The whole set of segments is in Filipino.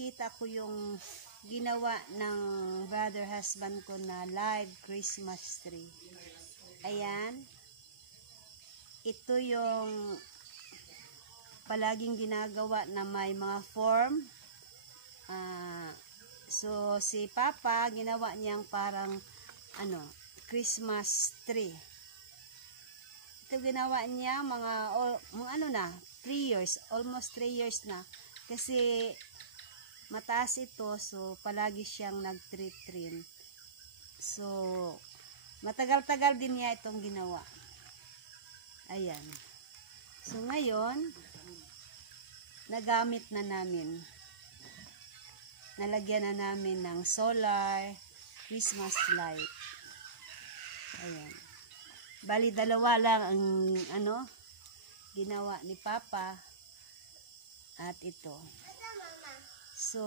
ipapakita ko yung ginawa ng brother husband ko na live Christmas tree. Ayan. Ito yung palaging ginagawa na may mga form. So, si Papa, ginawa niyang parang, Christmas tree. Ito ginawa niya mga 3 years, almost 3 years na. Kasi, mataas ito, so, palagi siyang nag-trim. So, matagal-tagal din niya itong ginawa. Ayan. So, ngayon, nagamit na namin. Nalagyan na namin ng solar Christmas light. Ayan. Bali, dalawa lang ang ginawa ni Papa at ito. So,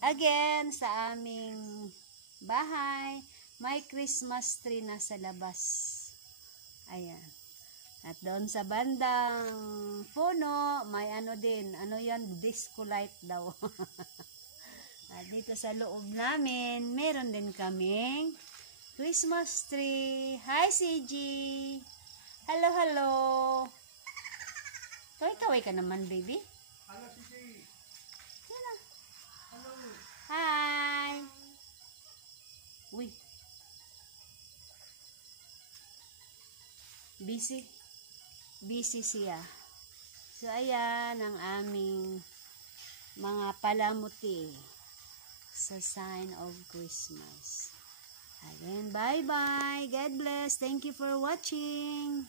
again, sa aming bahay, may Christmas tree na sa labas. Ayan. At doon sa bandang puno, may din. Yan? Disco light daw. At dito sa loob namin, meron din kaming Christmas tree. Hi, CG! Hello, hello! Kaway-kaway ka naman, baby. Hello, CG! Hello. Hello! Hi! Uy! Busy siya. So, ayan ang aming mga palamuti sa sign of Christmas. Again, bye-bye. God bless. Thank you for watching.